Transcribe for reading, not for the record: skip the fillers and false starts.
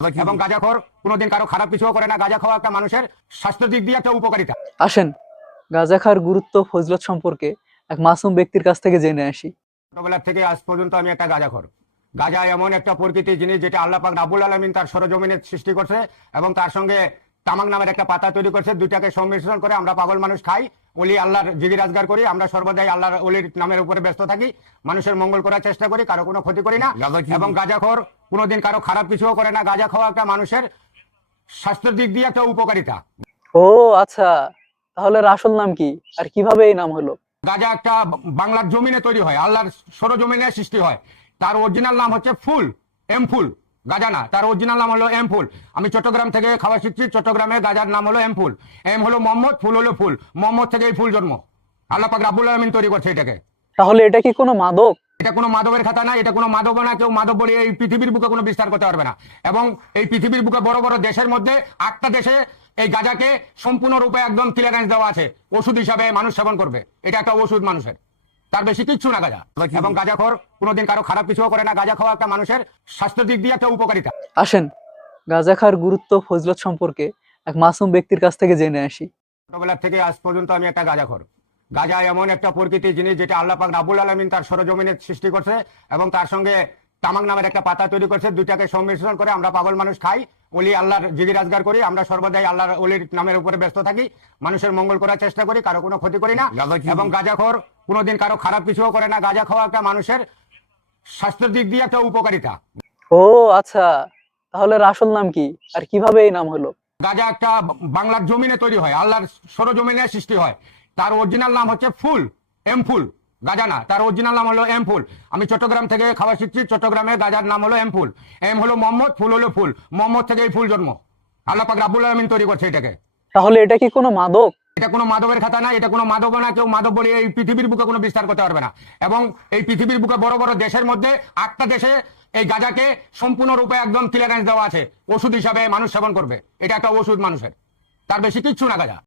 এবং গাঁজাখোর কোনোদিন কারো খারাপ কিছুও করে না। গাঁজা খাওয়া একটা মানুষের স্বাস্থ্য দিক দিয়ে একটা উপকারিতা। আসেন গাঁজা খাওয়ার গুরুত্ব ফজিলত সম্পর্কে এক মাসুম ব্যক্তির কাছ থেকে জেনে আসি। ছোটবেলা থেকে আজ পর্যন্ত আমি একটা গাঁজাখোর। গাঁজা এমন একটা প্রকৃতির জিনিস যেটা আল্লাহ পাক রাব্বুল আলামিন তার সরজমিনে সৃষ্টি করছে এবং তার সঙ্গে তামাক নামের একটা পাতা তৈরি করছে। দুইটাকে সংমিশ্রণ করে আমরা পাগল মানুষ খাই, ওলি আল্লাহর জিগি রাজগার করি। আমরা সর্বদাই আল্লাহর ওলির নামের উপরে ব্যস্ত থাকি, মানুষের মঙ্গল করার চেষ্টা করি, কারো কোনো ক্ষতি করি না। এবং গাঁজাখোর কোনোদিন কারো খারাপ কিছুও করে না। গাঁজা খাওয়া একটা মানুষের স্বাস্থ্যের দিক দিয়ে একটা উপকারিতা। ও আচ্ছা, তাহলে এর আসল নাম কি আর কিভাবে এই নাম হলো? গাঁজা একটা বাংলার জমিনে তৈরি হয়, আল্লাহর সরজমিনে সৃষ্টি হয়। তার অরিজিনাল নাম হচ্ছে ফুল, এম ফুল। গাঁজা না, তার অরিজিনাল নাম হলো এম ফুল। আমি চট্টগ্রাম থেকে খাওয়া শিখছি। চট্টগ্রামে গাঁজার নাম হলো এম ফুল। এম হলো মোহাম্মদ, ফুল হলো ফুল। মোহাম্মদ থেকে এই ফুল জন্ম। আল্লাহ পাক রাব্বুল আলামিন তৈরি করছে এটাকে। তাহলে এটা কি কোনো মাদক? এটা কোনো মাদকের খাতা না, এটা কোনো মাদক না। কেউ মাদক বলে এই পৃথিবীর বুকে কোনো বিস্তার করতে পারবে না। এবং এই পৃথিবীর বুকে বড় বড় দেশের মধ্যে 8টা দেশে এই গাঁজাকে সম্পূর্ণরূপে একদম ক্লিয়ারেন্স দেওয়া আছে, ওষুধ হিসাবে মানুষ সেবন করবে। এটা একটা ওষুধ মানুষের, তার বেশি কিচ্ছু না গাঁজা। এবং গাঁজাখোর কোনোদিন কারো খারাপ কিছুও করে না। গাঁজা খাওয়া একটা মানুষের স্বাস্থ্য দিক দিয়ে একটা উপকারিতা। আসেন গাঁজা খাওয়ার গুরুত্ব ফজিলত সম্পর্কে এক মাসুম ব্যক্তির কাছ থেকে জেনে আসি। ছোটবেলা থেকে আজ পর্যন্ত আমি একটা গাঁজাখোর। গাঁজা এমন একটা প্রকৃতির জিনিস যেটা আল্লাহ পাক রাব্বুল আলামিন তার সরজমিনে সৃষ্টি করছে এবং তার সঙ্গে তামাক নামের একটা পাতা তৈরি করছে। দুইটাকে সংমিশ্রণ করে আমরা পাগল মানুষ খাই, ওলি আল্লাহর জিগি রাজগার করি। আমরা সর্বদাই আল্লাহর ওলির নামের উপরে ব্যস্ত থাকি, মানুষের মঙ্গল করার চেষ্টা করি, কারো কোনো ক্ষতি করি না। এবং গাঁজাখোর কোনোদিন কারো খারাপ কিছুও করে না। গাঁজা খাওয়া একটা মানুষের স্বাস্থ্যের দিক দিয়ে একটা উপকারিতা। ও আচ্ছা, তাহলে এর আসল নাম কি আর কিভাবে এই নাম হলো? গাঁজা একটা বাংলার জমিনে তৈরি হয়, আল্লাহর সরজমিনে সৃষ্টি হয়। তার অরিজিনাল নাম হচ্ছে ফুল, এম ফুল। গাঁজা না, তার অরিজিনাল নাম হলো এম ফুল। আমি চট্টগ্রাম থেকে খাওয়া শিখছি। চট্টগ্রামে গাঁজার নাম হলো এম ফুল। এম হলো মোহাম্মদ, ফুল হলো ফুল। মোহাম্মদ থেকে এই ফুল জন্ম। আল্লাহ পাক রাব্বুল আলামিন তৈরি করছে এটাকে। তাহলে এটা কি কোনো মাদক? এটা কোনো মাদকের খাতা না, এটা কোনো মাদক না। কেউ মাদক বলে এই পৃথিবীর বুকে কোনো বিস্তার করতে পারবে না। এবং এই পৃথিবীর বুকে বড় বড় দেশের মধ্যে 8টা দেশে এই গাঁজাকে সম্পূর্ণরূপে একদম ক্লিয়ারেন্স দেওয়া আছে, ওষুধ হিসাবে মানুষ সেবন করবে। এটা একটা ওষুধ মানুষের, তার বেশি কিচ্ছু না গাঁজা।